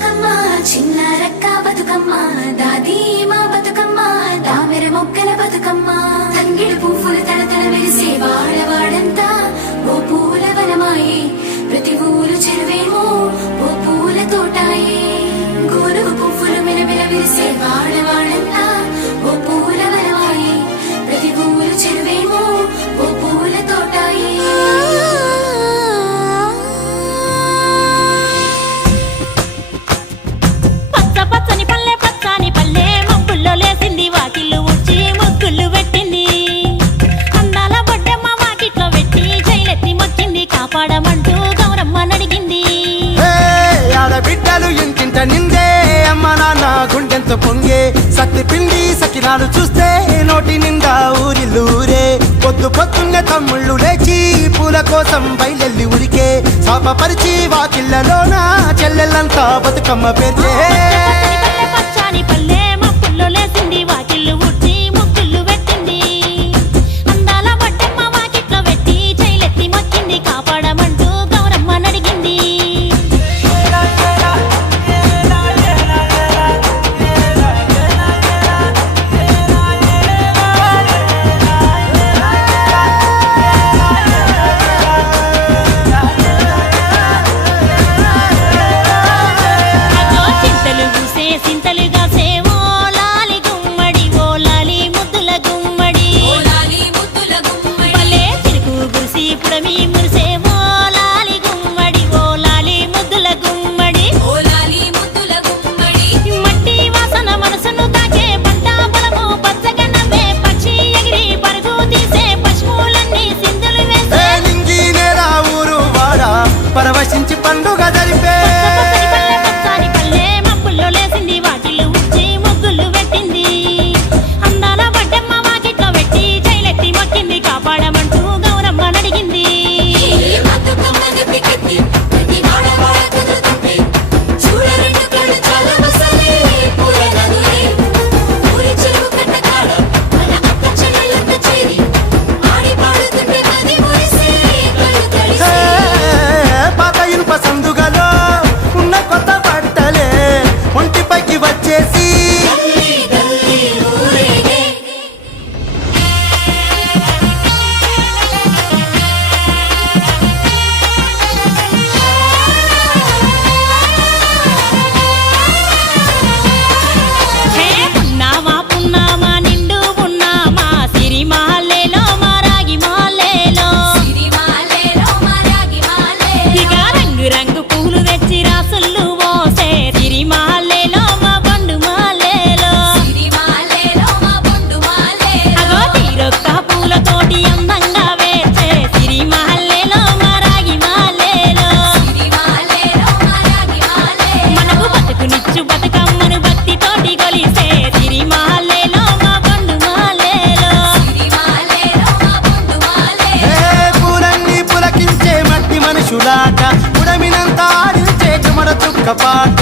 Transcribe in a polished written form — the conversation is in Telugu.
బతుకమ్మ చిన్న రక్క బతుకమ్మ దాది మా బతుకమ్మ దామెర మొక్కల బతుకమ్మ తంగిడి పువ్వులు తడతడ మెరిసే వాడవాడంతా ఓ పూల వనమాయే ప్రతి ఊరు చెరువేమో ఓ పూల తోటాయే గోరుగు పువ్వులు మెలమెల మెరిసే వాడవాడంతా ఓ పూల వనమాయే ప్రతి ఊరు చెరువేమో ఓ పూల తోటాయే కాపాడమంటూ గౌరమ్మ నడిగింది. ఆడబిడ్డలు ఇంటింట నిందే అమ్మ నాన్న గుండెంత పొంగే సత్తి పిండి సకినాలు చూస్తే నోటి నిండా ఊరిల్లూరే పొద్దు పొద్దున్నే తమ్ముళ్ళు లేచి పూల కోసం బయలెల్లి ఉరికే శాపపరిచి వాకిళ్ళలోన చెల్లెళ్ళంతా బతుకమ్మ పేర్చే పచ్చాని పల్లె మప్పుల్లో లేసింది వాకిళ్ళు ఊడ్చి ముగ్గుళ్ళు పెట్టింది. అందాల బొడ్డమ్మ వాకిట్లో పెట్టి జైలెత్తి మొక్కింది కాపాడమంటూ గౌరమ్మ నడిగింది. చింతలు పూసే సింతలుగా సేవో లాలి గుమ్మడి ఓ లాలి ముద్దుల గుమ్మడి భలే చిరుకు గురిసి పుడమి మురిసే ఓ లాలి గుమ్మడి ఓ లాలి ముద్దుల గుమ్మడి మట్టి వాసన మనసును తాకే పంట పొలము పచ్చగా నవ్వే పక్షి ఎగిరి పరుగు తీసే పశువులన్నీ సింధులు వేసే నింగి నేల ఊరు వాడ పరవశించి పండుగ జరిపే పచ్చాని పల్లె మబ్బుల్లో లేసింది వాకిళ్ళు ఊడ్చి ముగ్గులు పెట్టింది. అందాల బొడ్డమ్మ వాకిట్లో పెట్టి జైలెత్తి మొక్కింది కాపాడమంటూ గౌరమ్మ నడిగింది. పాత ఇనుప సందుగలో ఉన్న కొత్త బట్టలే ఒంటిపైకి వచ్చేసి హే పున్నామా పున్నామా నిండు పున్నామా సిరిమాలేలో మా రాగి మాలేలో ఇక రంగు రంగు పూలు తెచ్చి రాసుళ్ళు మోసే సిరిమాలేలో మా బండు మాలేలో అగో తీరొక్క పూలతోటి అందంగా వేచే సిరిమాలేలో మా రాగి మాలేలో మనకు బతుకునిచ్చు బతుకమ్మను భక్తితోటి కొలిసే సిరిమాలేలో మా బండు మాలేలో పూలన్నీ పులకించే మట్టి మనుషులాట ఉడమినంత ఆడించే చెమడ చుక్క పాట